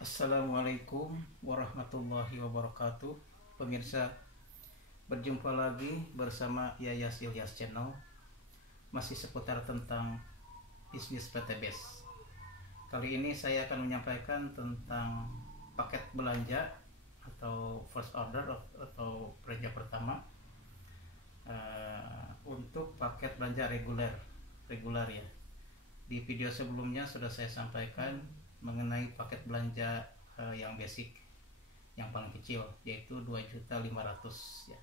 Assalamualaikum warahmatullahi wabarakatuh. Pemirsa, berjumpa lagi bersama Yayas Ilyas Channel. Masih seputar tentang bisnis PTBS. Kali ini saya akan menyampaikan tentang paket belanja atau first order atau belanja pertama untuk paket belanja reguler ya. Di video sebelumnya sudah saya sampaikan mengenai paket belanja yang basic, yang paling kecil, yaitu 2.500.000 ya.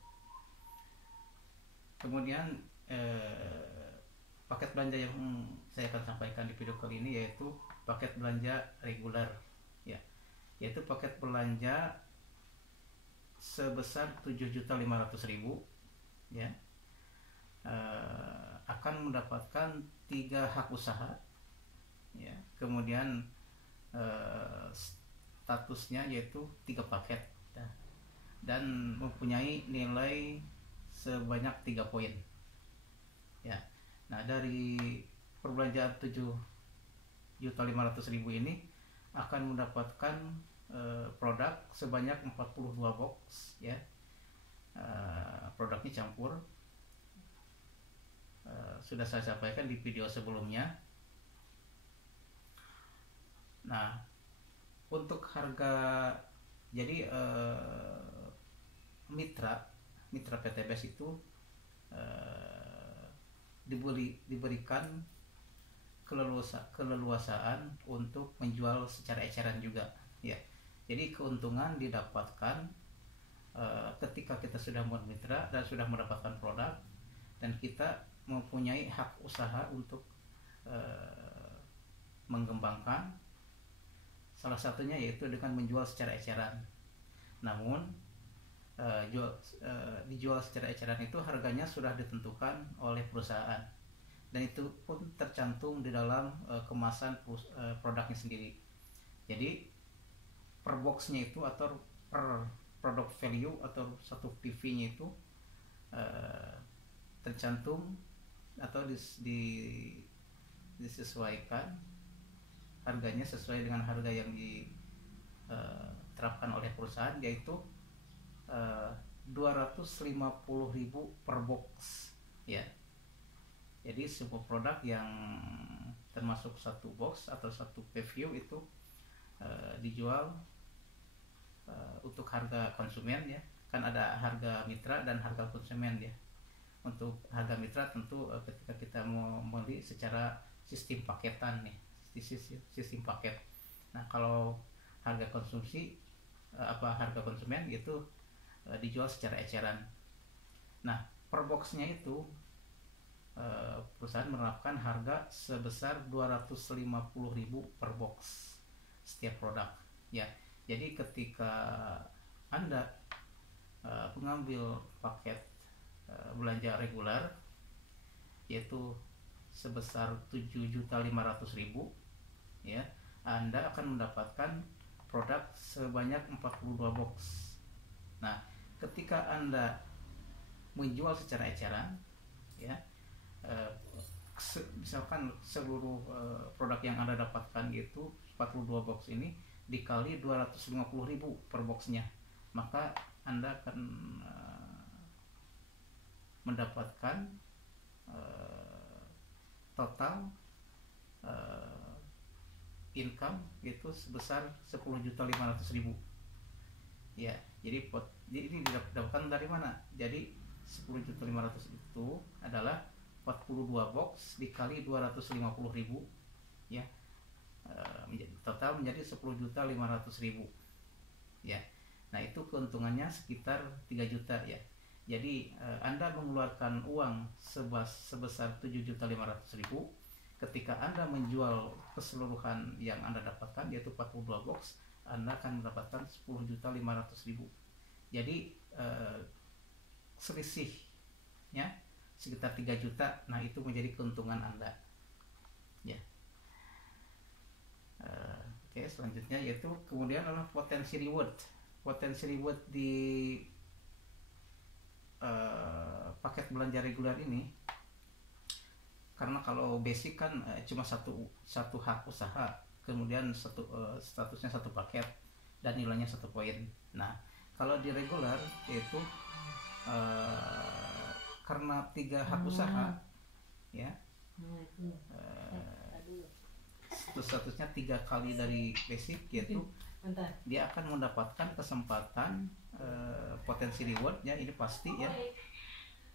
Kemudian paket belanja yang saya akan sampaikan di video kali ini yaitu paket belanja reguler ya, yaitu paket belanja sebesar 7.500.000 ya. Akan mendapatkan 3 hak usaha ya. Kemudian statusnya yaitu 3 paket ya, dan mempunyai nilai sebanyak 3 poin ya. Nah, dari perbelanjaan 7.500.000 ini akan mendapatkan produk sebanyak 42 box ya. Produknya campur, sudah saya sampaikan di video sebelumnya. Nah, untuk harga, jadi mitra PTBS itu diberikan keleluasaan untuk menjual secara eceran juga ya. Jadi keuntungan didapatkan ketika kita sudah memitra dan sudah mendapatkan produk, dan kita mempunyai hak usaha untuk mengembangkan. Salah satunya yaitu dengan menjual secara eceran. Namun dijual secara eceran itu harganya sudah ditentukan oleh perusahaan, dan itu pun tercantum di dalam kemasan produknya sendiri. Jadi per boxnya itu atau per product value atau satu PV-nya itu tercantum atau disesuaikan harganya sesuai dengan harga yang diterapkan oleh perusahaan, yaitu 250.000 per box ya. Jadi sebuah produk yang termasuk satu box atau satu preview itu dijual untuk harga konsumen ya. Kan ada harga mitra dan harga konsumen ya. Untuk harga mitra tentu ketika kita mau membeli secara sistem paketan nih, sistem paket. Nah, kalau harga konsumsi harga konsumen itu dijual secara eceran. Nah, per boxnya itu perusahaan menerapkan harga sebesar 250.000 per box setiap produk ya. Jadi ketika Anda mengambil paket belanja reguler yaitu sebesar 7.500.000 ya, Anda akan mendapatkan produk sebanyak 42 box. Nah, ketika Anda menjual secara eceran ya, misalkan seluruh produk yang Anda dapatkan itu 42 box ini dikali 250.000 per boxnya, maka Anda akan mendapatkan total income itu sebesar 10.500.000 ya. Jadi ini didapatkan dari mana? Jadi 10.500.000 itu adalah 42 box dikali 250.000 ya, total menjadi 10.500.000 ya. Nah, itu keuntungannya sekitar 3 juta ya. Jadi Anda mengeluarkan uang sebesar 7.500.000. Ketika Anda menjual keseluruhan yang Anda dapatkan yaitu 42 box, Anda akan mendapatkan 10.500.000. Jadi selisihnya sekitar 3 juta. Nah, itu menjadi keuntungan Anda ya. Oke, selanjutnya yaitu kemudian adalah potensi reward di paket belanja reguler ini. Karena kalau basic kan cuma satu hak usaha, kemudian statusnya satu paket dan nilainya 1 poin. Nah, kalau di regular yaitu karena 3 hak usaha ya, statusnya 3 kali dari basic, yaitu dia akan mendapatkan kesempatan potensi rewardnya ini pasti ya.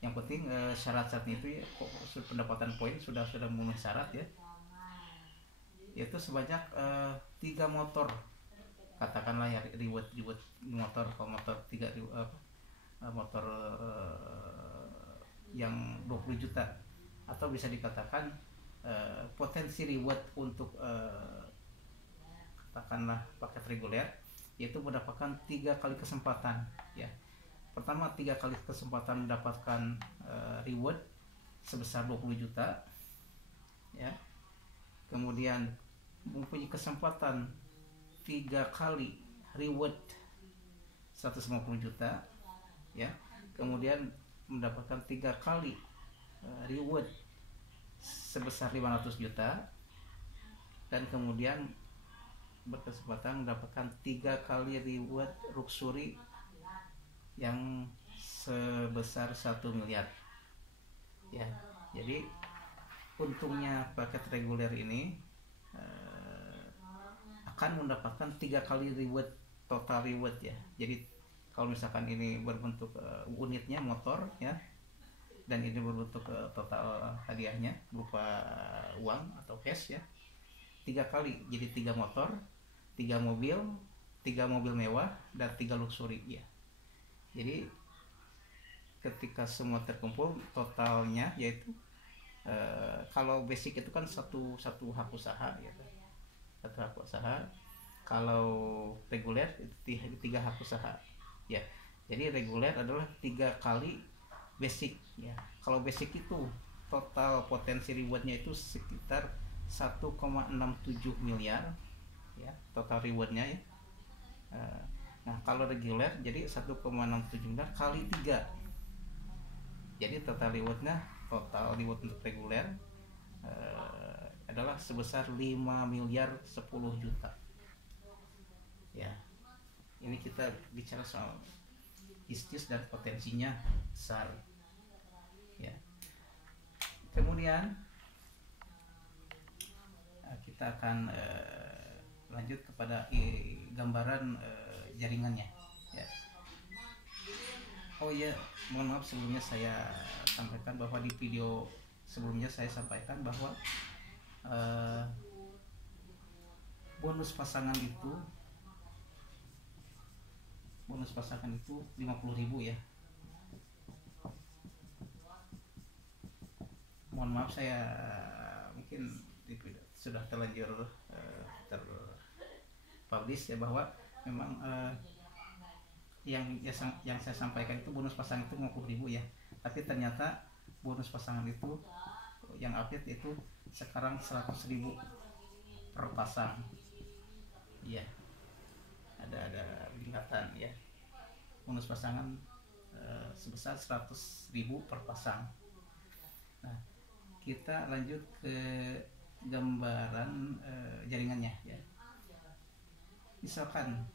Yang penting syarat-syaratnya itu ya, pendapatan poin sudah memenuhi syarat ya, yaitu sebanyak 3 motor, katakanlah ya reward motor. Kalau motor 3 motor yang 20 juta, atau bisa dikatakan potensi reward untuk katakanlah paket reguler, yaitu mendapatkan 3 kali kesempatan ya. Pertama, 3 kali kesempatan mendapatkan reward sebesar 20 juta ya. Kemudian mempunyai kesempatan 3 kali reward 150 juta ya. Kemudian mendapatkan 3 kali reward sebesar 500 juta, dan kemudian berkesempatan mendapatkan 3 kali reward luxury yang sebesar 1 miliar ya. Jadi untungnya paket reguler ini akan mendapatkan 3 kali reward, total reward ya. Jadi kalau misalkan ini berbentuk unitnya motor ya, dan ini berbentuk total hadiahnya berupa uang atau cash ya, 3 kali, jadi 3 motor, 3 mobil, 3 mobil mewah, dan 3 luxury ya. Jadi ketika semua terkumpul totalnya yaitu kalau basic itu kan satu hak usaha ya, satu hak usaha. Kalau reguler itu 3 hak usaha ya. Jadi reguler adalah 3 kali basic ya. Kalau basic itu total potensi rewardnya itu sekitar 1,67 miliar ya, total rewardnya ya. Nah, kalau reguler jadi 1,67 miliar kali 3. Jadi total reward untuk reguler adalah sebesar 5 miliar 10 juta ya. Ini kita bicara soal bisnis dan potensinya besar ya. Kemudian kita akan lanjut kepada gambaran jaringannya ya. Oh ya, mohon maaf sebelumnya saya sampaikan bahwa di video sebelumnya saya sampaikan bahwa bonus pasangan itu 50.000 ya. Mohon maaf, saya mungkin sudah terlanjur terpublish ya, bahwa memang yang saya sampaikan itu bonus pasangan itu 50.000 ya, tapi ternyata bonus pasangan itu yang update itu sekarang 100.000 per pasang ya. Ada peningkatan ya, bonus pasangan sebesar 100.000 per pasang. Nah, kita lanjut ke gambaran jaringannya ya. Misalkan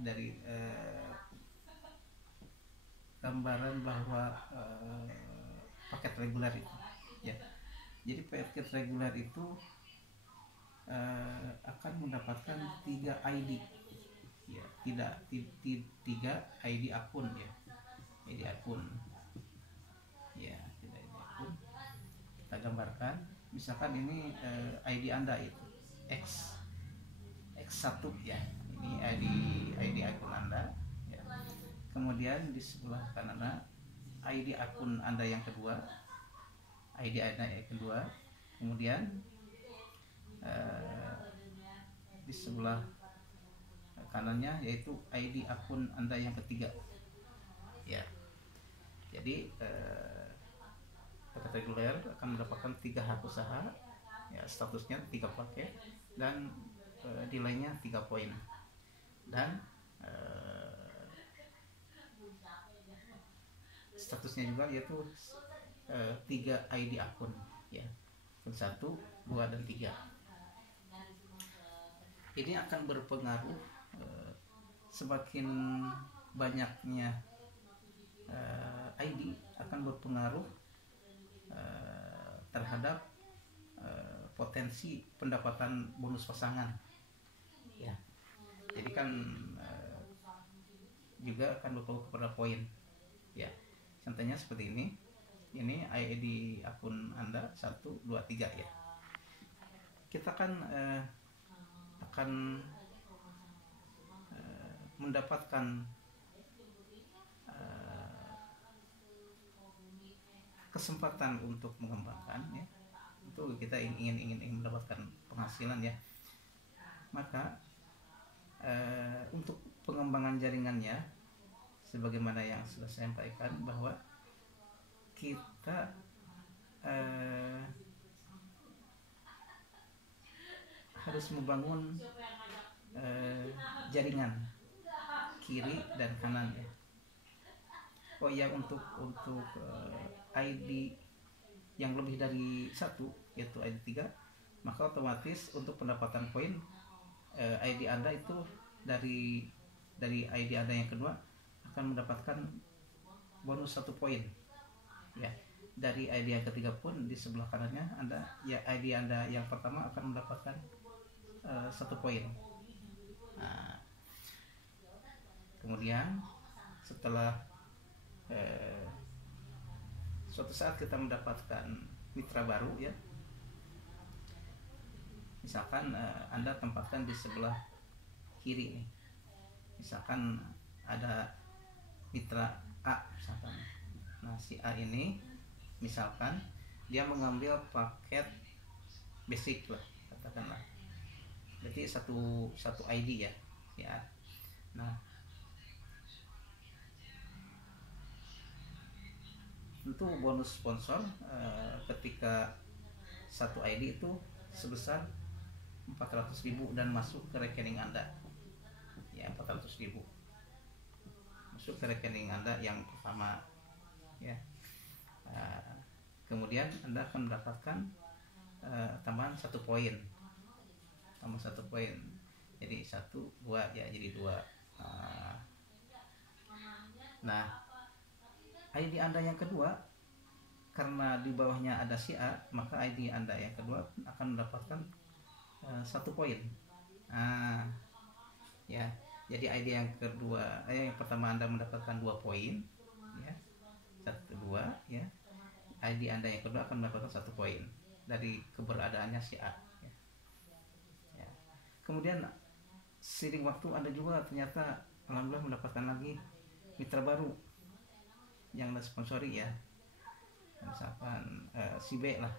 dari gambaran bahwa paket reguler itu ya. Jadi paket reguler itu akan mendapatkan 3 ID ya, 3 ID akun ya. ID akun ya, tidak ID akun. Kita gambarkan, misalkan ini ID Anda itu X1 ya. Ini ID akun Anda ya. Kemudian di sebelah kanan ID akun Anda yang kedua, ID Anda yang kedua. Kemudian di sebelah kanannya yaitu ID akun Anda yang ketiga ya. Jadi paket reguler akan mendapatkan 3 hak usaha ya, statusnya 3 paket dan nilainya 3 poin, dan statusnya juga yaitu 3 ID akun ya, 1, 2, dan 3. ini akan berpengaruh, semakin banyaknya ID akan berpengaruh terhadap potensi pendapatan bonus pasangan ya. Jadi kan juga akan berpengaruh kepada poin ya. Contohnya seperti ini ID akun Anda 1, 2, 3 ya. Kita kan akan mendapatkan kesempatan untuk mengembangkan ya. Itu kita ingin mendapatkan penghasilan ya. Maka untuk pengembangan jaringannya, sebagaimana yang sudah saya sampaikan, bahwa kita harus membangun jaringan kiri dan kanan ya. Oh ya, untuk ID yang lebih dari 1, yaitu ID 3, maka otomatis untuk pendapatan poin ID Anda itu dari ID Anda yang kedua akan mendapatkan bonus 1 poin ya. Dari ID yang ketiga pun di sebelah kanannya Anda ya, ID Anda yang pertama akan mendapatkan 1 poin. Nah, kemudian setelah suatu saat kita mendapatkan mitra baru ya, misalkan Anda tempatkan di sebelah kiri nih, misalkan ada mitra A misalkan. Nah, si A ini misalkan dia mengambil paket basic lah katakanlah, berarti satu ID ya si A. Nah, tentu bonus sponsor ketika 1 ID itu sebesar 400.000 dan masuk ke rekening Anda ya. 400.000 masuk ke rekening Anda yang pertama ya. Kemudian Anda akan mendapatkan tambahan 1 poin, tambah 1 poin, jadi 1, 2 ya, jadi 2. Nah, ID Anda yang kedua, karena di bawahnya ada si A, maka ID Anda yang kedua akan mendapatkan 1 poin. Ya, jadi ID yang kedua, yang pertama Anda mendapatkan 2 poin, ya, 1, 2, ya. ID Anda yang kedua akan mendapatkan 1 poin dari keberadaannya si A. Ya. Kemudian seiring waktu Anda juga ternyata alhamdulillah mendapatkan lagi mitra baru yang Anda sponsori ya. Misalkan si B lah,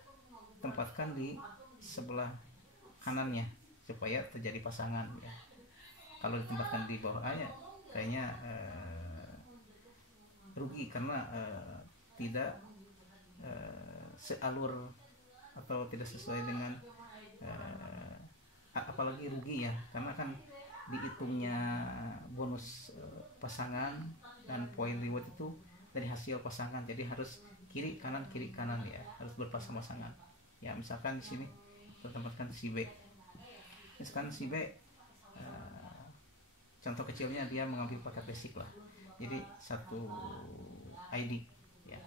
tempatkan di sebelah kanannya supaya terjadi pasangan ya. Kalau ditempatkan di bawah A ya kayaknya rugi karena tidak sealur atau tidak sesuai dengan apalagi rugi ya, karena kan dihitungnya bonus pasangan dan poin reward itu dari hasil pasangan, jadi harus kiri kanan ya, harus berpasang-pasangan ya. Misalkan di sini kita tempatkan si B, misalkan si B contoh kecilnya dia mengambil paket basic lah, jadi 1 ID ya.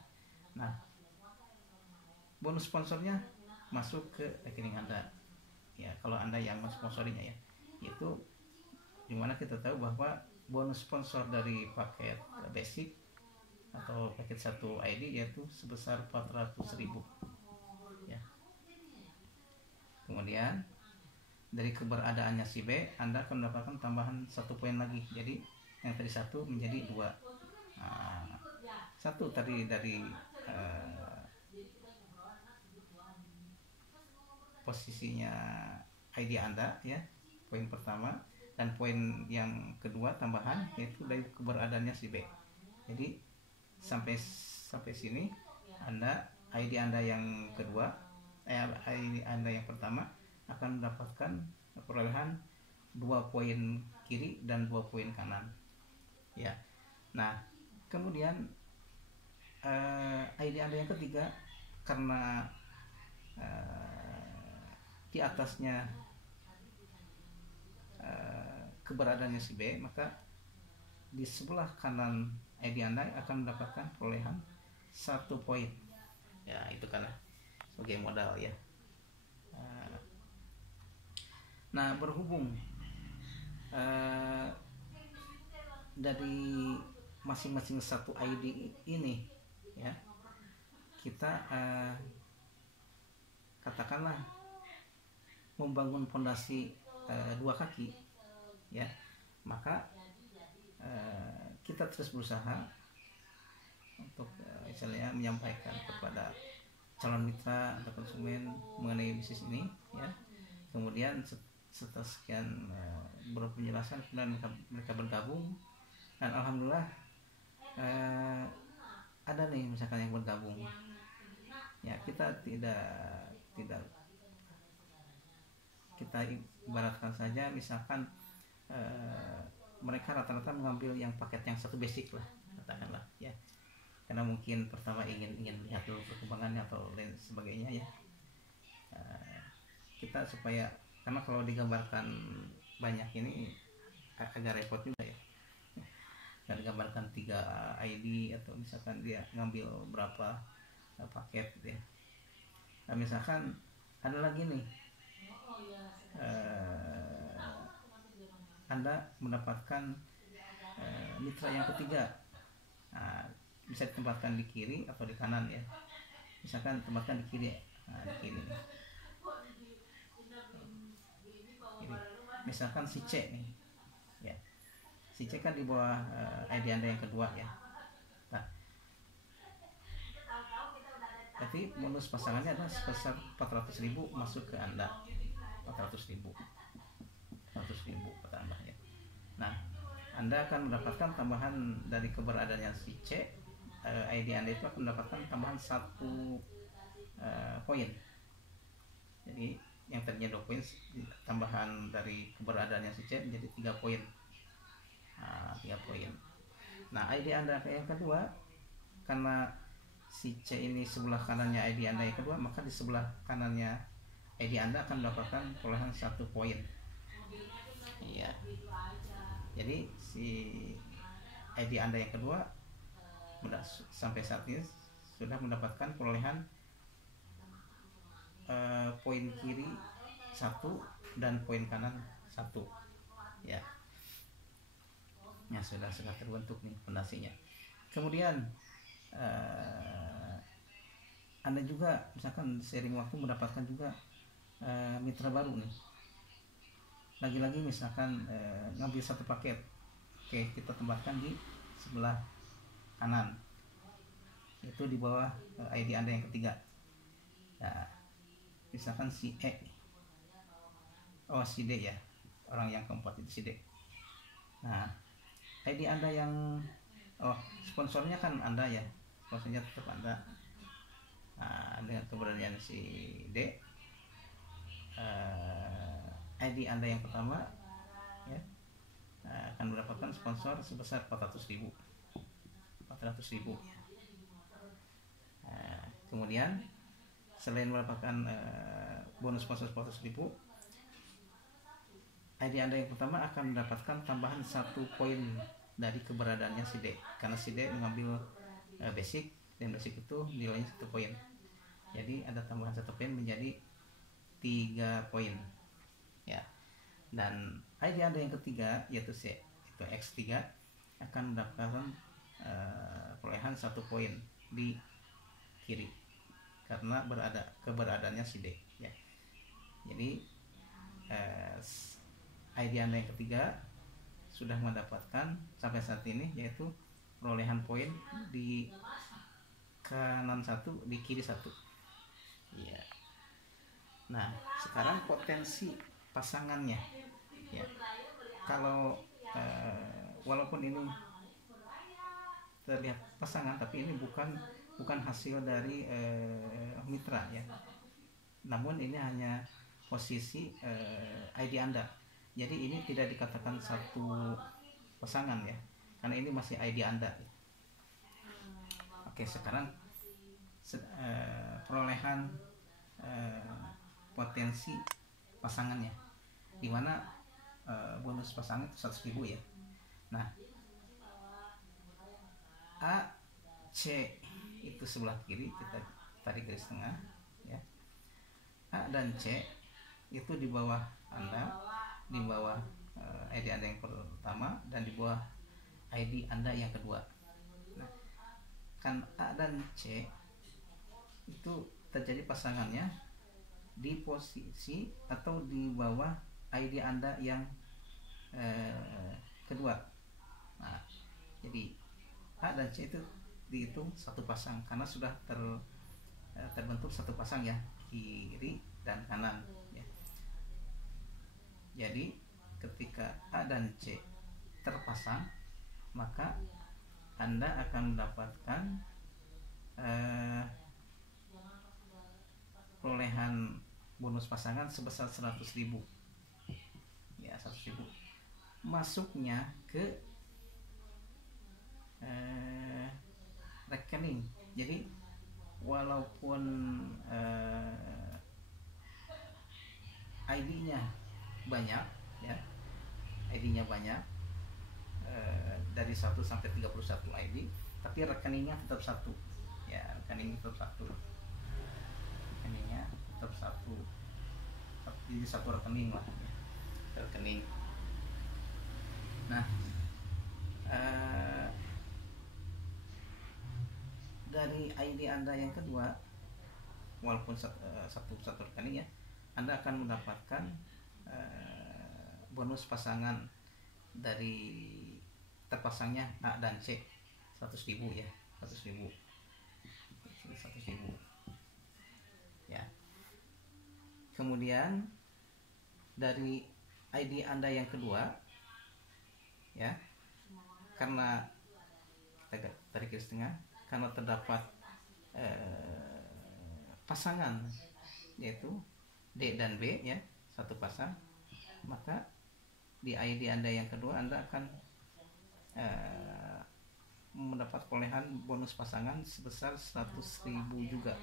Nah, bonus sponsornya masuk ke rekening Anda ya, kalau Anda yang mensponsorinya ya. Itu dimana kita tahu bahwa bonus sponsor dari paket basic atau paket 1 ID yaitu sebesar 400.000 ya. Kemudian dari keberadaannya si B, Anda akan mendapatkan tambahan 1 poin lagi, jadi yang tadi 1 menjadi 2. 1 tadi dari posisinya ID Anda ya, poin pertama, dan poin yang kedua tambahan yaitu dari keberadaannya si B. Jadi sampai sini ID Anda yang kedua, ID Anda yang pertama akan mendapatkan perolehan 2 poin kiri dan 2 poin kanan ya. Nah, kemudian ID Anda yang ketiga, karena di atasnya keberadaannya si B, maka di sebelah kanan ID Anda akan mendapatkan perolehan 1 poin. Ya, itu karena sebagai modal ya. Nah, berhubung dari masing-masing satu ID ini ya, kita katakanlah membangun fondasi 2 kaki ya, maka kita terus berusaha untuk misalnya menyampaikan kepada calon mitra atau konsumen mengenai bisnis ini ya. Kemudian setelah sekian beberapa penjelasan, kemudian mereka bergabung, dan alhamdulillah ada nih misalkan yang bergabung ya. Kita tidak kita ibaratkan saja misalkan mereka rata-rata mengambil yang paket yang satu basic lah, katakanlah ya, karena mungkin pertama ingin lihat dulu perkembangannya atau lain sebagainya ya. Kita supaya, karena kalau digambarkan banyak ini agak repot juga ya. Dan digambarkan 3 ID atau misalkan dia ngambil berapa paket gitu ya. Nah, misalkan ada lagi nih Anda mendapatkan mitra yang ketiga. Nah, bisa ditempatkan di kiri atau di kanan ya. Misalkan tempatkan di kiri. Nah, di kiri nih. Misalkan si C nih ya, si C kan di bawah ID Anda yang kedua ya. Nah, tapi bonus pasangannya adalah sebesar 400.000 masuk ke Anda. 400.000 tambah ya. Nah, Anda akan mendapatkan tambahan dari keberadaannya si C. ID Anda itu akan mendapatkan tambahan 1 poin. Jadi yang tadinya 2 poin, tambahan dari keberadaannya si C menjadi 3 poin. 3 poin. Nah, ID Anda yang kedua, karena si C ini sebelah kanannya ID Anda yang kedua, maka di sebelah kanannya ID Anda akan mendapatkan perolehan 1 poin. Iya. Jadi si ID Anda yang kedua sampai saat ini sudah mendapatkan perolehan poin kiri 1 dan poin kanan 1 ya. Ya, sudah terbentuk nih fondasinya. Kemudian Anda juga misalkan seiring waktu mendapatkan juga mitra baru nih. Lagi-lagi misalkan ngambil 1 paket. Oke, kita tempatkan di sebelah kanan. Itu di bawah ID Anda yang ketiga. Nah, misalkan si E. Si D ya. Orang yang keempat itu si D. Nah, ID Anda yang sponsornya kan Anda ya. Sponsornya tetap Anda. Nah, dengan keberadaan si D, ID Anda yang pertama ya, akan mendapatkan sponsor sebesar 400.000 ya. Kemudian selain mendapatkan bonus sponsor 400.000, ID Anda yang pertama akan mendapatkan tambahan 1 poin dari keberadaannya si D, karena si D mengambil basic, dan basic itu nilainya 1 poin. Jadi ada tambahan 1 poin menjadi 3 poin ya. Dan ID Anda yang ketiga yaitu C, itu X3, akan mendapatkan perolehan 1 poin di kiri karena keberadaannya si D ya. Jadi ID Anda yang ketiga sudah mendapatkan sampai saat ini yaitu perolehan poin di kanan 1, di kiri 1 ya. Nah, sekarang potensi pasangannya ya. Kalau walaupun ini terlihat pasangan, tapi ini bukan hasil dari mitra ya. Namun ini hanya posisi ID Anda. Jadi ini tidak dikatakan satu pasangan ya, karena ini masih ID Anda. Oke, sekarang perolehan potensi pasangannya, dimana bonus pasangan itu 100.000 ya. Nah, A, C itu sebelah kiri, kita tarik garis tengah ya. A dan C itu di bawah Anda, di bawah ID Anda yang pertama dan di bawah ID Anda yang kedua. Nah, kan A dan C itu terjadi pasangannya di posisi atau di bawah ID Anda yang kedua. Nah, jadi A dan C itu dihitung satu pasang karena sudah terbentuk satu pasang ya, kiri dan kanan ya. Jadi ketika A dan C terpasang, maka Anda akan mendapatkan perolehan bonus pasangan sebesar 100.000 ya, 100.000 masuknya ke rekening. Jadi walaupun ID-nya banyak ya, ID-nya banyak dari 1 sampai 31 ID, tapi rekeningnya tetap satu ya, rekeningnya tetap satu, rekeningnya tetap satu, jadi satu rekening lah ya, rekening. Nah, dari ID Anda yang kedua, walaupun satu rekening ya, Anda akan mendapatkan bonus pasangan dari terpasangnya A dan C 100.000 ya, 100.000 ya. Kemudian dari ID Anda yang kedua ya, karena kita tarik garis tengah, karena terdapat pasangan yaitu D dan B ya, satu pasang, maka di ID Anda yang kedua Anda akan mendapat perolehan bonus pasangan sebesar 100.000 juga.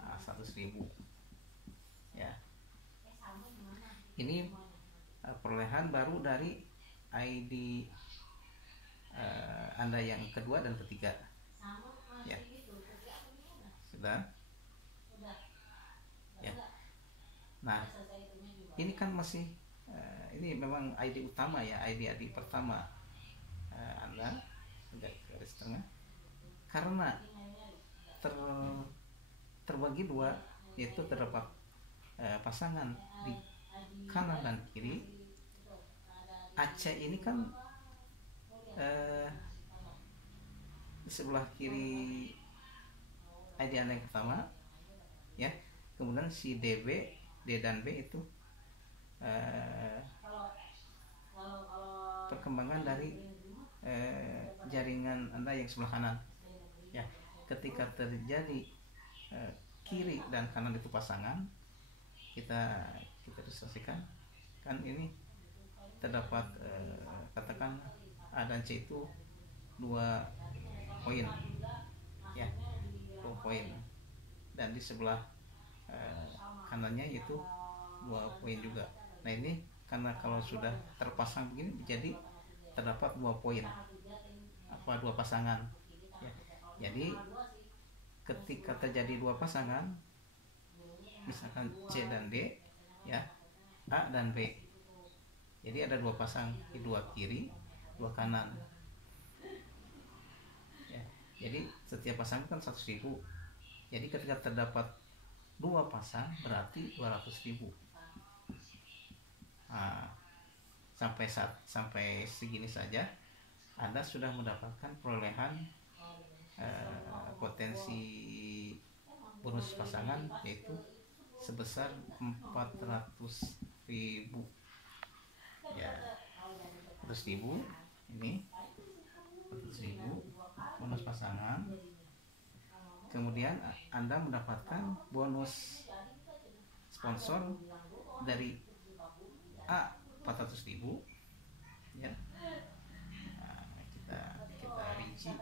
Nah, 100.000 ya. Ini perolehan baru dari ID Anda yang kedua dan ketiga ya. Sudah ya. Nah, ini kan masih ini memang ID utama ya, ID pertama Anda garis tengah, karena terbagi dua, yaitu terdapat pasangan di kanan dan kiri. AC ini kan di sebelah kiri ID Anda yang pertama ya, kemudian si D dan B itu perkembangan dari jaringan Anda yang sebelah kanan ya. Ketika terjadi kiri dan kanan itu pasangan, kita disosiasikan kan, ini terdapat katakan A dan C itu 2 poin ya, 2 poin, dan di sebelah kanannya itu 2 poin juga. Nah, ini karena kalau sudah terpasang begini jadi terdapat 2 poin, 2 pasangan ya. Jadi ketika terjadi 2 pasangan, misalkan C dan D ya, A dan B, jadi ada 2 pasang, 2 kiri 2 kanan ya. Jadi setiap pasang kan 100.000. Jadi ketika terdapat 2 pasang berarti 200.000. Nah, sampai segini saja Anda sudah mendapatkan perolehan potensi bonus pasangan, yaitu sebesar 400.000 ya. 100.000 ini 100.000 bonus pasangan. Kemudian Anda mendapatkan bonus sponsor dari A 400.000 ya. Nah, kita rinci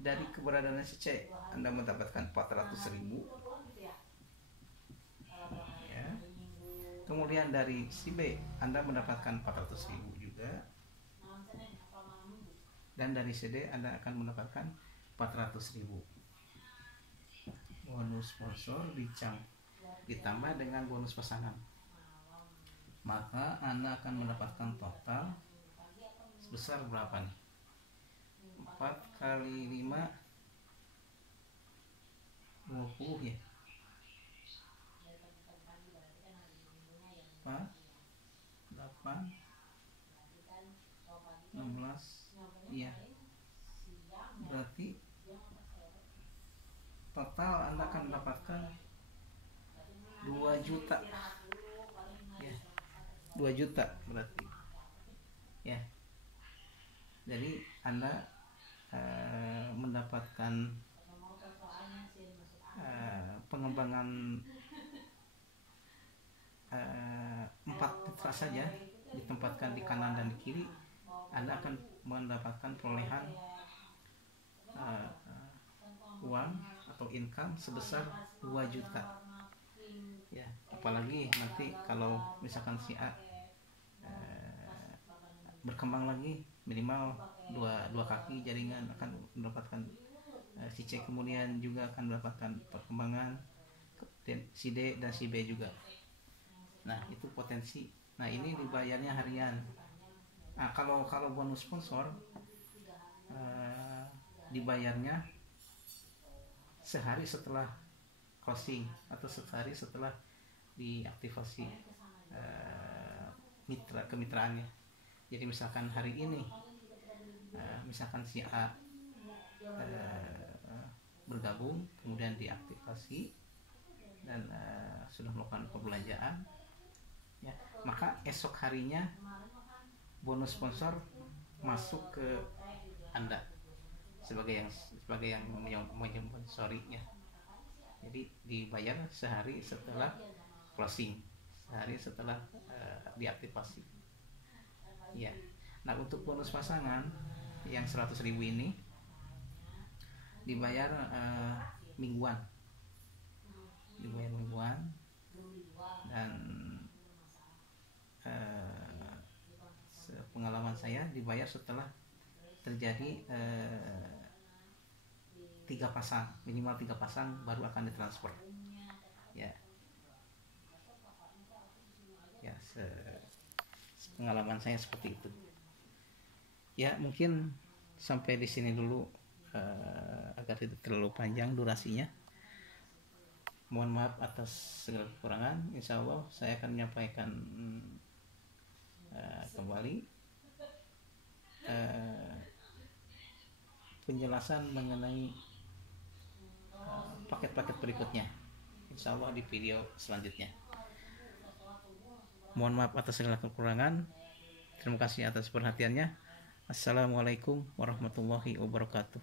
dari keberadaan si C, Anda mendapatkan 400.000 ya. Kemudian dari si B Anda mendapatkan 400.000 juga, dan dari si D Anda akan mendapatkan 400.000. Bonus sponsor ditambah dengan bonus pasangan, maka Anda akan mendapatkan total sebesar berapa nih? 4 kali 5 20 ya, 4 8 16 iya, berarti total Anda akan mendapatkan 2 juta ya, 2 juta berarti ya. Jadi Anda mendapatkan pengembangan 4 mitra saja ditempatkan di kanan dan di kiri, Anda akan mendapatkan perolehan uang atau income sebesar 2 juta ya. Apalagi nanti kalau misalkan si A berkembang lagi minimal dua kaki jaringan, akan mendapatkan si C kemudian juga akan mendapatkan perkembangan, si D dan si B juga. Nah itu potensi. Nah ini dibayarnya harian. Nah kalau bonus sponsor dibayarnya sehari setelah closing atau sehari setelah diaktifasi kemitraannya. Jadi misalkan hari ini misalkan si A bergabung kemudian diaktifasi dan sudah melakukan pembelanjaan ya, maka esok harinya bonus sponsor masuk ke Anda sebagai yang menyponsorinya. Jadi dibayar sehari setelah closing, sehari setelah diaktifasi ya. Nah untuk bonus pasangan yang 100.000 ini dibayar mingguan dan pengalaman saya dibayar setelah terjadi 3 pasang, minimal 3 pasang baru akan ditransfer ya. Pengalaman saya seperti itu ya. Mungkin sampai di sini dulu agar tidak terlalu panjang durasinya. Mohon maaf atas segala kekurangan. Insya Allah saya akan menyampaikan kembali penjelasan mengenai paket-paket berikutnya, insya Allah di video selanjutnya. Mohon maaf atas segala kekurangan. Terima kasih atas perhatiannya. Assalamualaikum warahmatullahi wabarakatuh.